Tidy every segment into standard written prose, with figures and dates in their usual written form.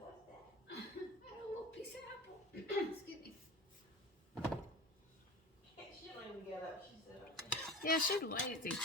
What's that? A little piece of apple. Excuse me. She don't even get up. She said, okay. Yeah, she's lazy.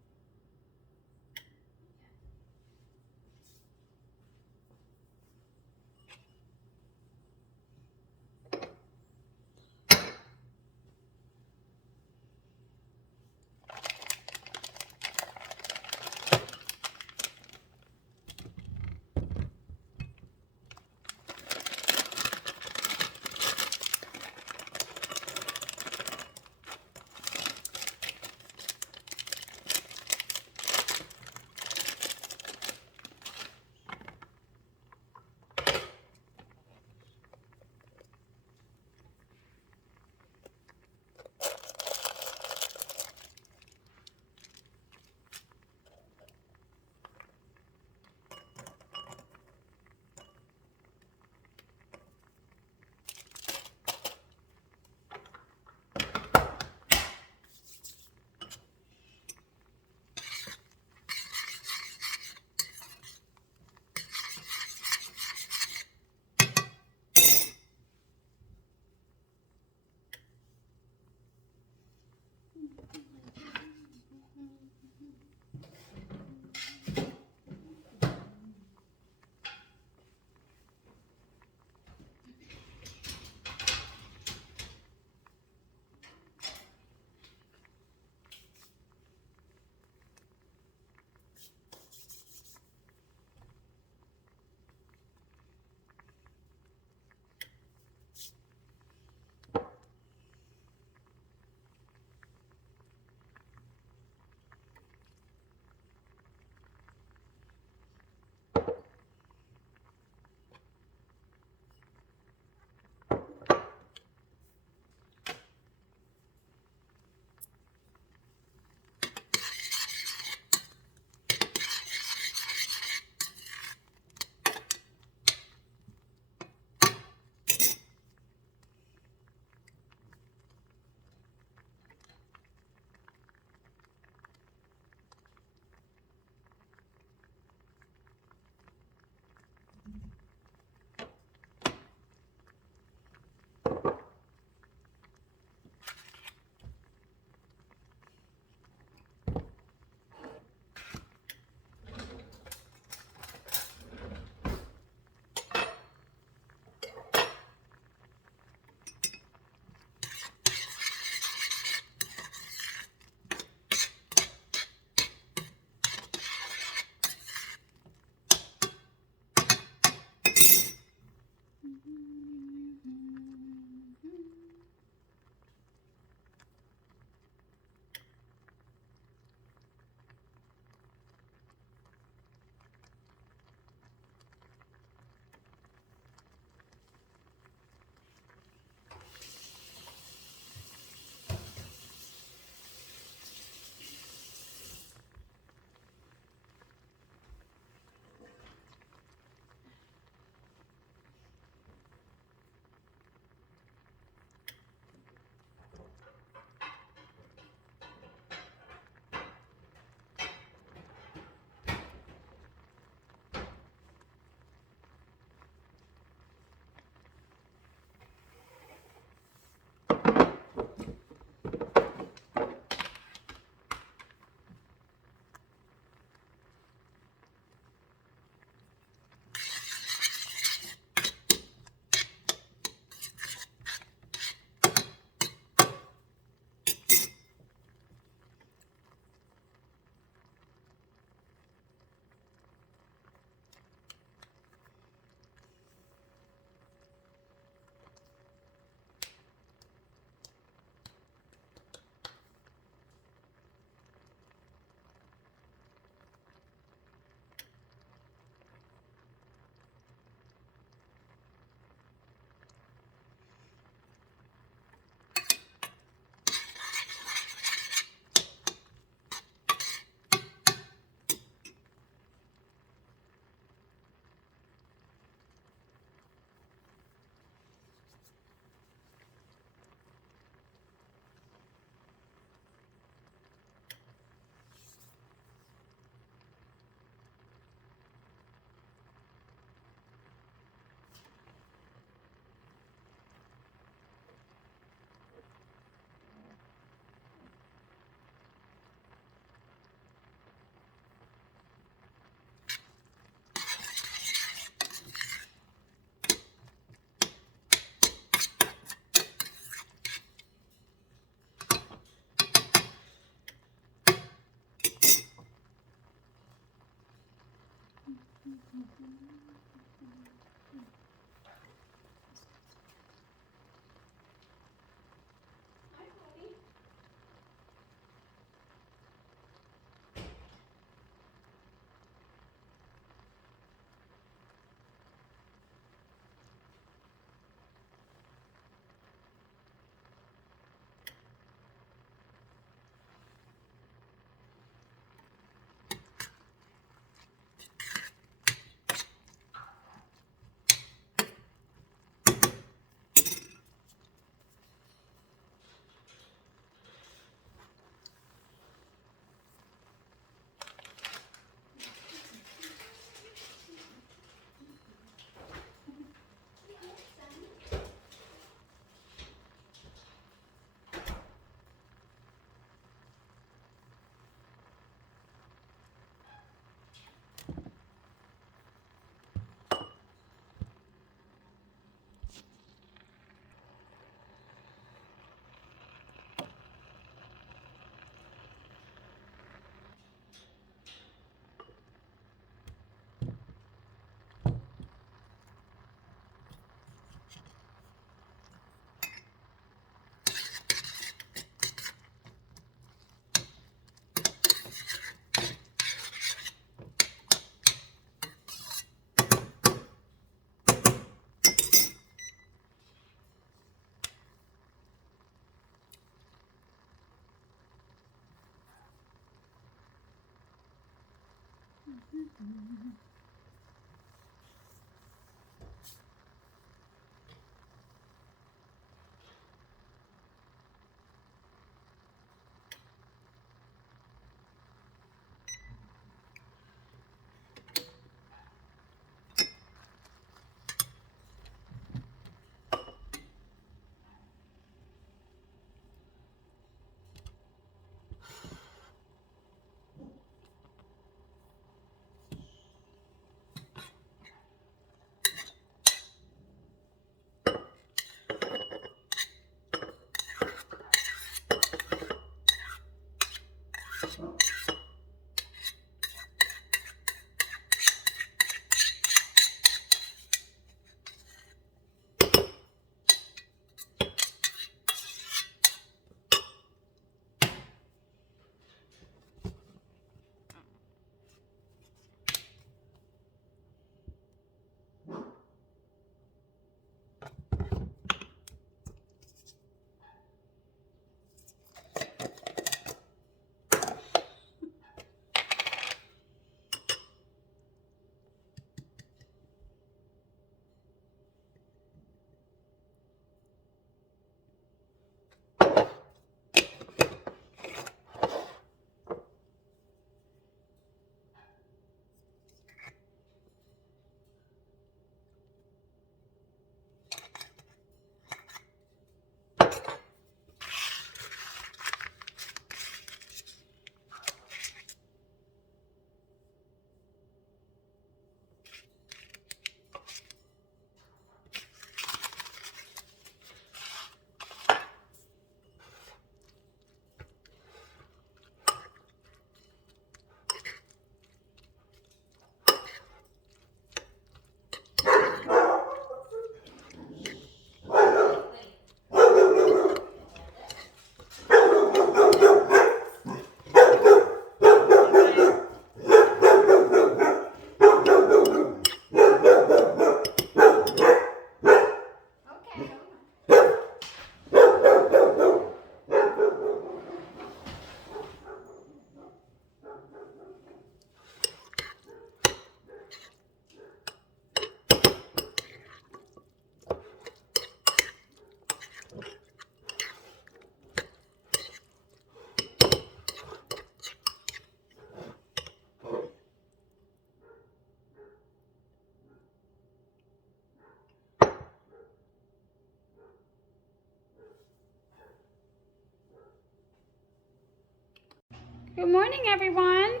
Good morning, everyone.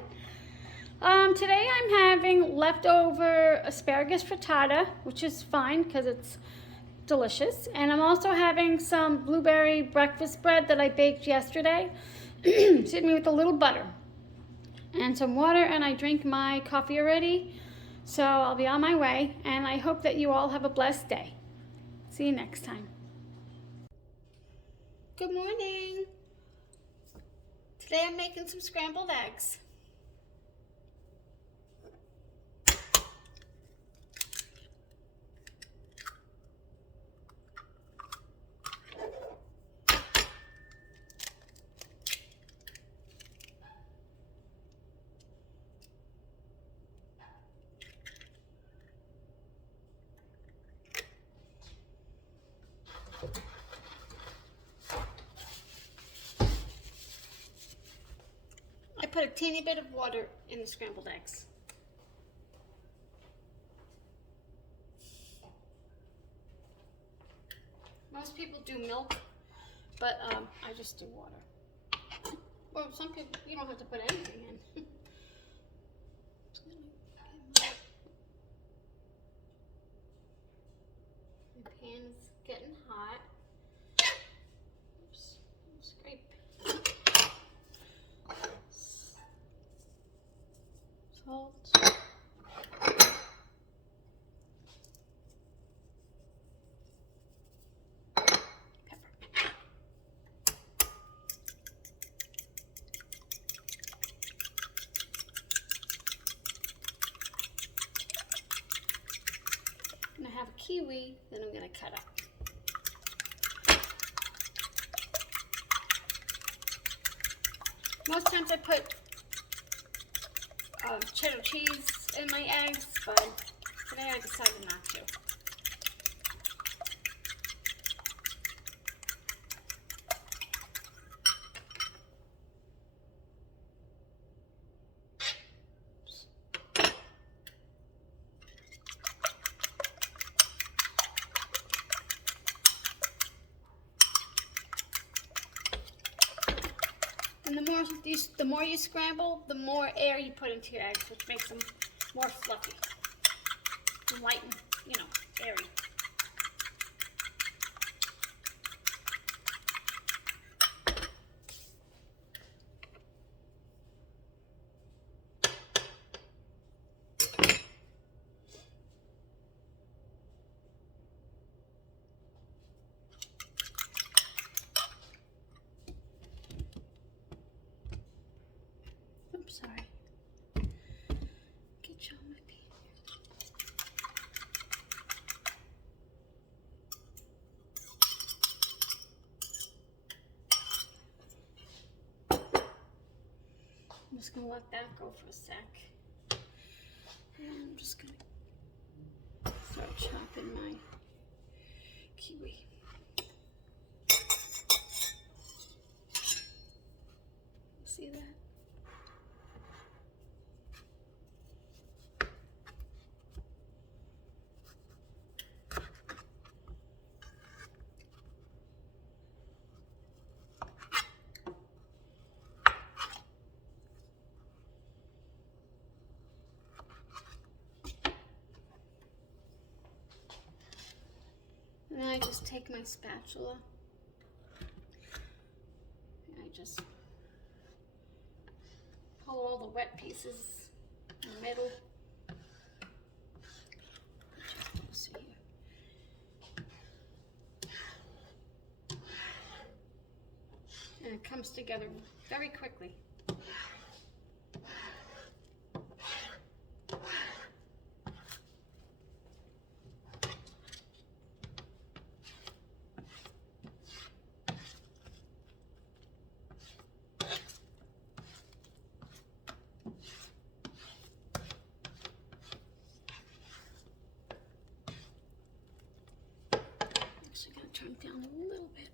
Today I'm having leftover asparagus frittata, which is fine because it's delicious. And I'm also having some blueberry breakfast bread that I baked yesterday, excuse me, with a little butter and some water, and I drink my coffee already. So I'll be on my way, and I hope that you all have a blessed day. See you next time. Good morning. Today I'm making some scrambled eggs. I put a teeny bit of water in the scrambled eggs. Most people do milk, but I just do water. Well, some people, you don't have to put anything in. My pan is getting hot. Oops, scrape. Salt. And I have a kiwi that I'm going to cut up. Most times I put of cheddar cheese in my eggs, but today I decided not to. And the more you scramble, the more air you put into your eggs, which makes them more fluffy and light and, airy. Oops, sorry. Get you on my pan here. I'm just gonna let that go for a sec. And I'm just gonna start chopping my kiwi. See that? And then I just take my spatula and I just pull all the wet pieces in the middle. See here. And it comes together very quickly. Actually, gotta turn it down a little bit.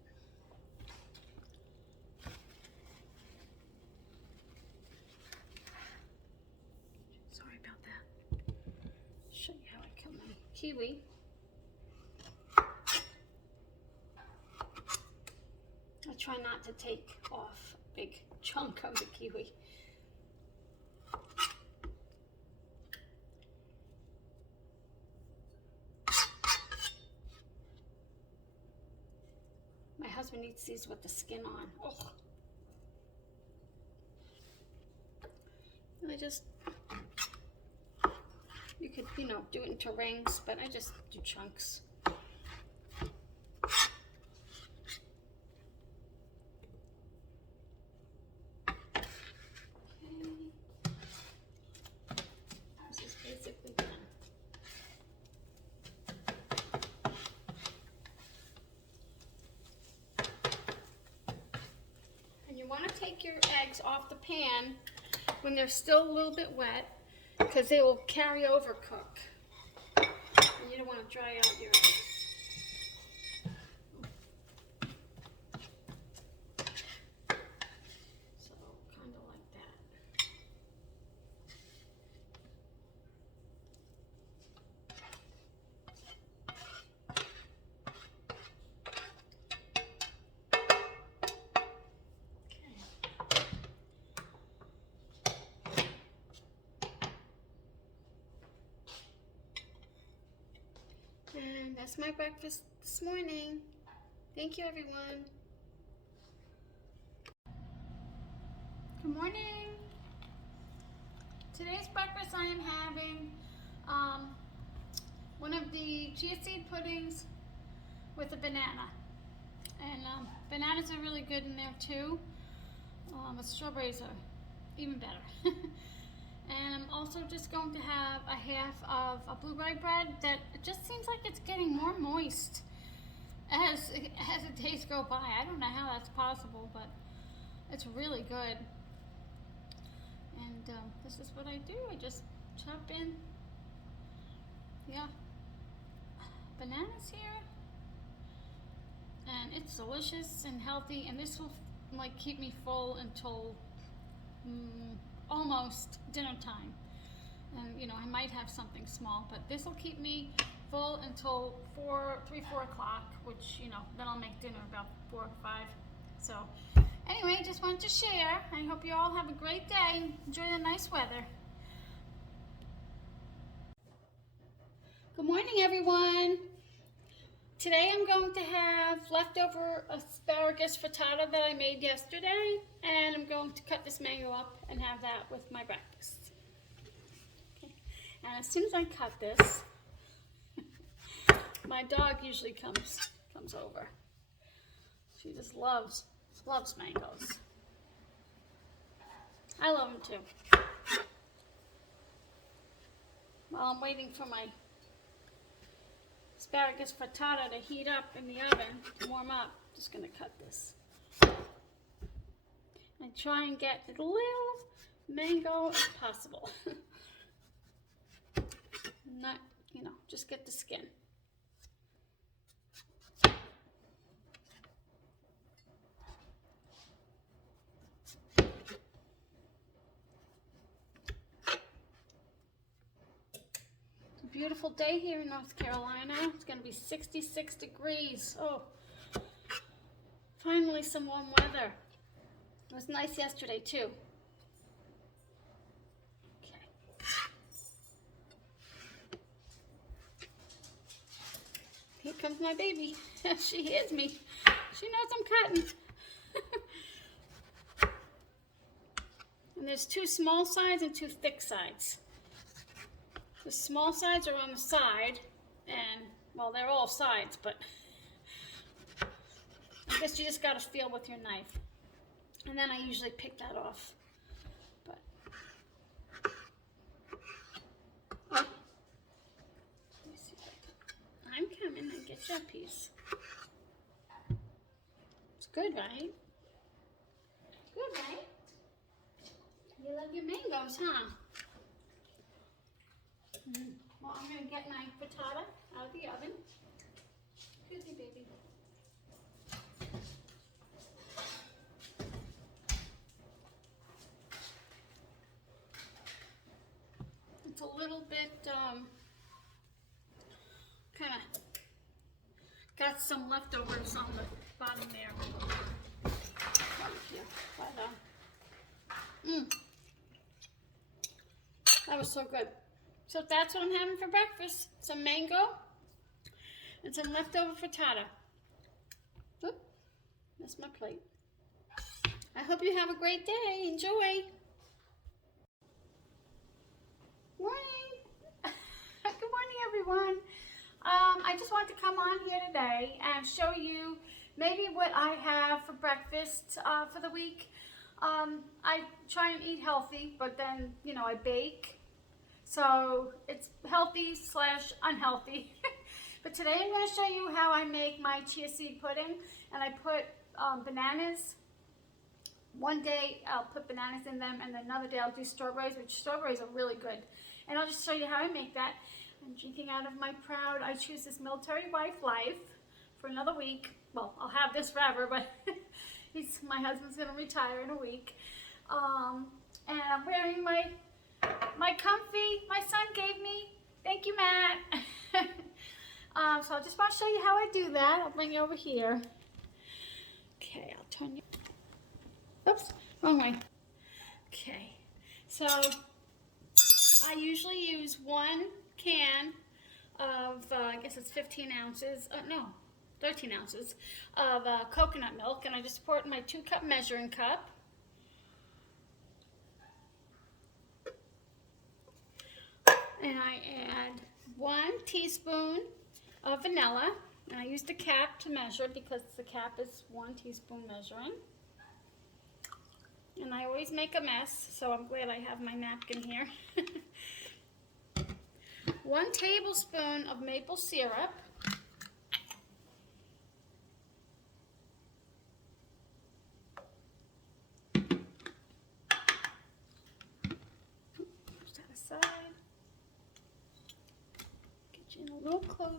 Sorry about that. Show you how I kill my kiwi. I try not to take off a big chunk of the kiwi. My husband eats these with the skin on. Oh. And I just, you could, do it into rings, but I just do chunks. This is basically done. And you want to take your eggs off the pan when they're still a little bit wet, because they will carry over cook. And you don't want to dry out your eggs. So, kind of like that. And that's my breakfast this morning. Thank you, everyone. Good morning. Today's breakfast I am having one of the chia seed puddings with a banana. And bananas are really good in there too. But strawberries are even better. And I'm also just going to have a half of a blueberry bread that it just seems like it's getting more moist as the days go by. I don't know how that's possible, but it's really good. And this is what I do. I just chop in, yeah, bananas here. And it's delicious and healthy, and this will like keep me full until almost dinner time. And you know, I might have something small, but this will keep me full until 4 o'clock, which, you know, then I'll make dinner about 4 or 5. So anyway, just wanted to share. I hope you all have a great day and enjoy the nice weather. Good morning, everyone. Today I'm going to have leftover asparagus frittata that I made yesterday, and I'm going to cut this mango up and have that with my breakfast. Okay. And as soon as I cut this, my dog usually comes over. She just loves mangoes. I love them too. While I'm waiting for my asparagus frittata to heat up in the oven, to warm up, I'm just going to cut this. And try and get as little mango as possible. Not, you know, just get the skin. Beautiful day here in North Carolina. It's going to be 66 degrees. Oh, finally some warm weather. It was nice yesterday too. Okay. Here comes my baby. She hears me. She knows I'm cutting. And there's 2 small sides and 2 thick sides. The small sides are on the side, and, well, they're all sides, but I guess you just got to feel with your knife. And then I usually pick that off. But let me see if I'm coming and get your piece. It's good, right? Good, right? You love your mangoes, huh? Well, I'm going to get my frittata out of the oven. Excuse me, baby. It's a little bit, kind of got some leftovers on the bottom there. That was so good. So that's what I'm having for breakfast. Some mango and some leftover frittata. Oop, that's my plate. I hope you have a great day. Enjoy. Morning. Good morning, everyone. I just wanted to come on here today and show you maybe what I have for breakfast for the week. I try and eat healthy, but then, you know, I bake. So it's healthy / unhealthy. But today I'm going to show you how I make my chia seed pudding. And I put bananas. One day I'll put bananas in them, and then another day I'll do strawberries, which strawberries are really good. And I'll just show you how I make that. I'm drinking out of my proud I Choose This Military Wife life for another week. Well, I'll have this forever, but my husband's going to retire in a week. And I'm wearing my comfy my son gave me. Thank you, Matt. So I just want to show you how I do that. I'll bring you over here. Okay, I'll turn you. Oops, wrong way. Okay, so I usually use 1 can of, I guess it's 15 ounces, no, 13 ounces of coconut milk, and I just pour it in my 2-cup measuring cup. And I add 1 teaspoon of vanilla, and I use the cap to measure because the cap is 1 teaspoon measuring. And I always make a mess, so I'm glad I have my napkin here. 1 tablespoon of maple syrup.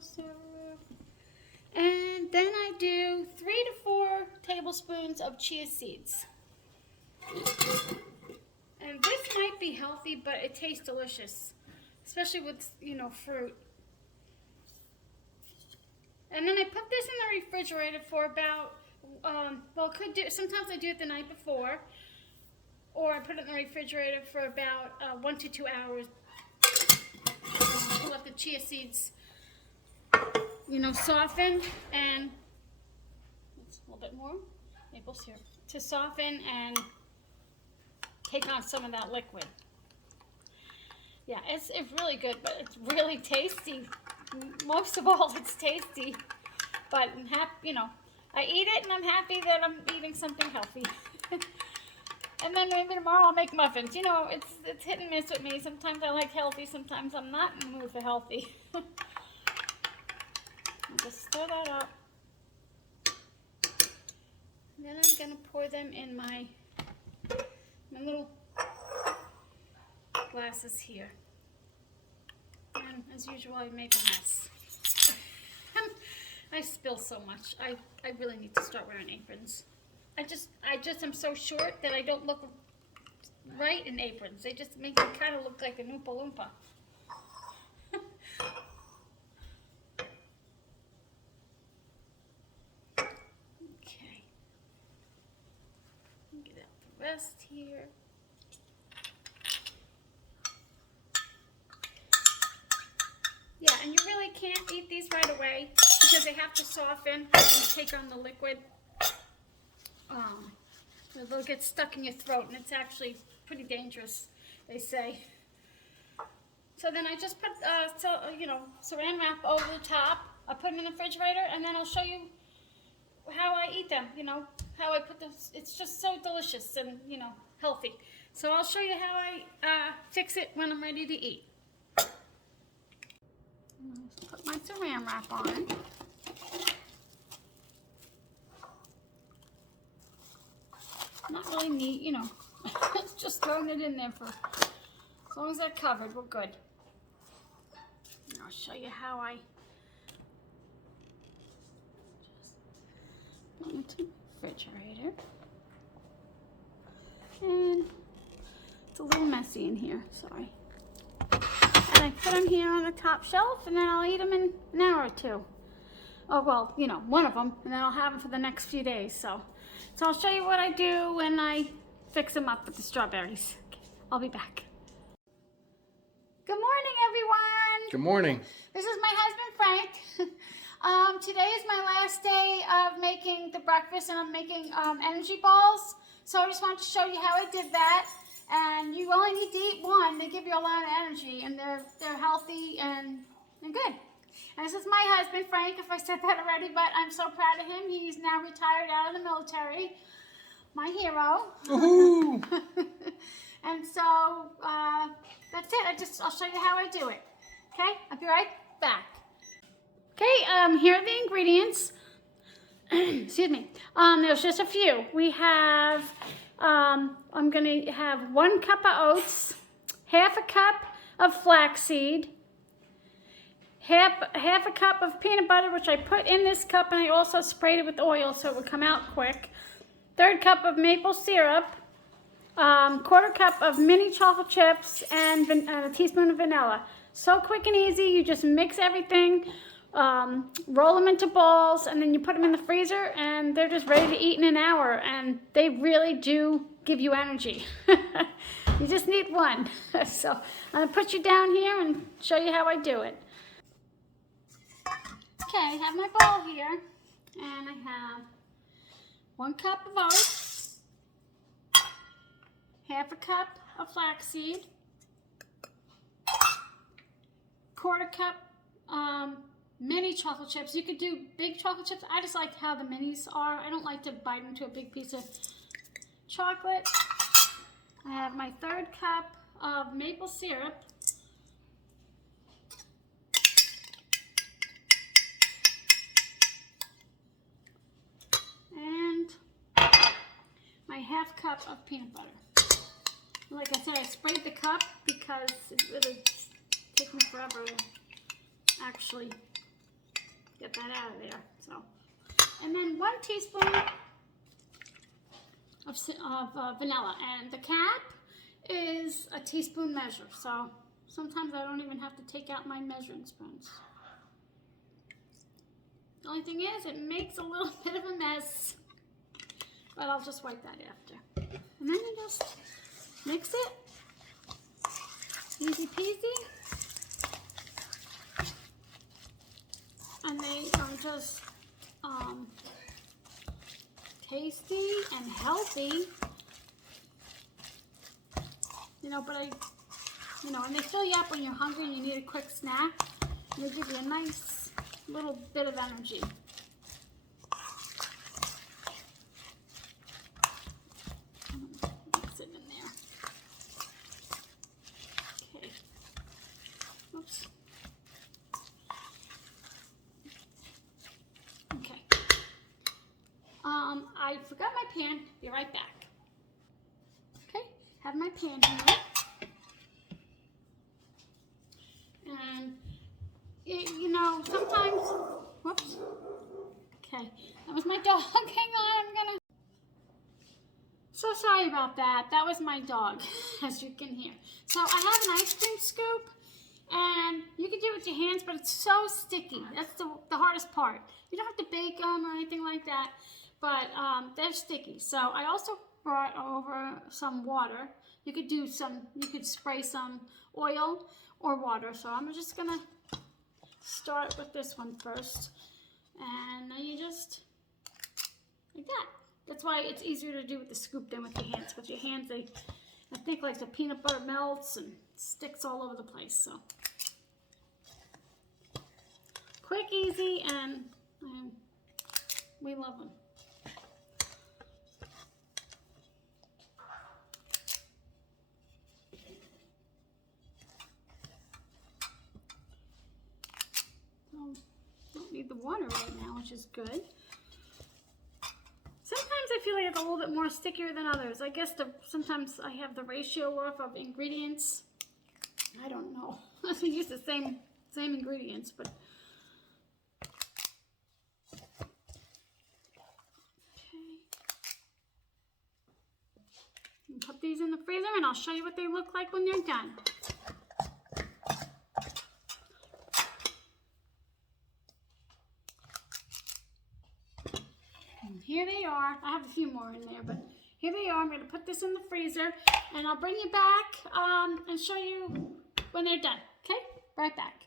syrup. And then I do 3 to 4 tablespoons of chia seeds. And this might be healthy, but it tastes delicious, especially with, you know, fruit. And then I put this in the refrigerator for about, sometimes I do it the night before, or I put it in the refrigerator for about 1 to 2 hours to let the chia seeds, you know, soften, and a little bit more maple syrup to soften and take on some of that liquid. Yeah, it's really good, but it's really tasty. Most of all, it's tasty. But I'm happy, you know, I eat it and I'm happy that I'm eating something healthy. And then maybe tomorrow I'll make muffins. You know, it's hit and miss with me. Sometimes I like healthy, sometimes I'm not in the mood for healthy. I'll just stir that up. And then I'm gonna pour them in my little glasses here. And as usual, I make a mess. I spill so much. I really need to start wearing aprons. I just am so short that I don't look right in aprons. They just make me kind of look like an Oompa Loompa. Okay. Get out the rest here. Yeah, and you really can't eat these right away because they have to soften and take on the liquid. They'll get stuck in your throat, and it's actually pretty dangerous, they say. So then I just put, saran wrap over the top. I put them in the refrigerator, and then I'll show you how I eat them, you know, how I put this. It's just so delicious and, you know, healthy. So I'll show you how I fix it when I'm ready to eat. Put my saran wrap on. Not really neat, you know. Just throwing it in there for as long as they're covered, we're good. And I'll show you how I just put it into the refrigerator. And it's a little messy in here, sorry. And I put them here on the top shelf, and then I'll eat them in an hour or two. Oh, well, you know, one of them, and then I'll have them for the next few days. So I'll show you what I do when I fix them up with the strawberries. Okay, I'll be back. Good morning, everyone. Good morning. This is my husband, Frank. Today is my last day of making the breakfast, and I'm making energy balls. So I just wanted to show you how I did that. And you only need to eat one. They give you a lot of energy, and they're healthy and good. And this is my husband, Frank, if I said that already, but I'm so proud of him. He's now retired out of the military. My hero. And so that's it. I'll show you how I do it. Okay? I'll be right back. Okay, here are the ingredients. Excuse me. There's just a few. We have, I'm going to have 1 cup of oats, half a cup of flaxseed, half a cup of peanut butter, which I put in this cup, and I also sprayed it with oil so it would come out quick. 1/3 cup of maple syrup, 1/4 cup of mini chocolate chips, and a teaspoon of vanilla. So quick and easy. You just mix everything, roll them into balls, and then you put them in the freezer, and they're just ready to eat in an hour. And they really do give you energy. You just need one. So I'm gonna put you down here and show you how I do it. Okay, I have my bowl here, and I have 1 cup of oats, half a cup of flaxseed, 1/4 cup mini chocolate chips. You could do big chocolate chips. I just like how the minis are. I don't like to bite into a big piece of chocolate. I have my 1/3 cup of maple syrup. And my 1/2 cup of peanut butter. Like I said, I sprayed the cup because it would take me forever to actually get that out of there. So, and then 1 teaspoon of vanilla, and the cap is a teaspoon measure. So sometimes I don't even have to take out my measuring spoons. The only thing is, it makes a little bit of a mess, but I'll just wipe that after. And then you just mix it. Easy peasy. And they are just tasty and healthy. You know, but and they fill you up when you're hungry and you need a quick snack. And they give you a nice little bit of energy. Mix it in there. Okay. Oops. Okay. I forgot my pan. Be right back. Okay. Have my pan here. And sometimes, whoops. Okay, that was my dog. Hang on, so sorry about that. That was my dog, as you can hear. So I have an ice cream scoop, and you can do it with your hands, but it's so sticky. That's the hardest part. You don't have to bake them or anything like that, but they're sticky. So I also brought over some water. You could spray some oil or water. So I'm just gonna start with this one first, and then you just like that. That's why it's easier to do with the scoop than with your hands. With your hands, I think like the peanut butter melts and sticks all over the place. So quick, easy, and we love them. Don't need the water right now, which is good. Sometimes I feel like it's a little bit more stickier than others. I guess sometimes I have the ratio off of ingredients. I don't know. I use the same ingredients, but okay. Put these in the freezer, and I'll show you what they look like when they're done. Here they are. I have a few more in there, but here they are. I'm going to put this in the freezer, and I'll bring you back and show you when they're done. Okay? Right back.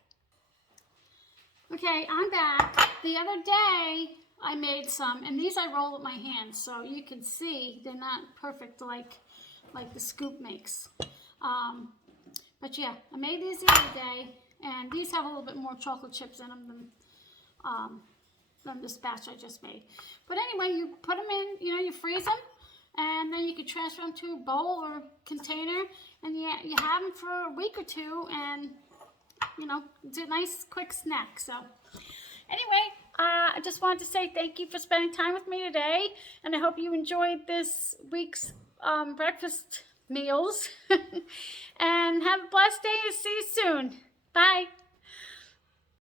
Okay, I'm back. The other day, I made some, and these I roll with my hands, so you can see they're not perfect like the scoop makes. But yeah, I made these the other day, and these have a little bit more chocolate chips in them than this batch I just made. But anyway, you put them in, you freeze them, and then you can transfer them to a bowl or container, and you have them for a week or two, and it's a nice quick snack. So anyway, I just wanted to say thank you for spending time with me today, and I hope you enjoyed this week's breakfast meals. And have a blessed day, and see you soon. Bye.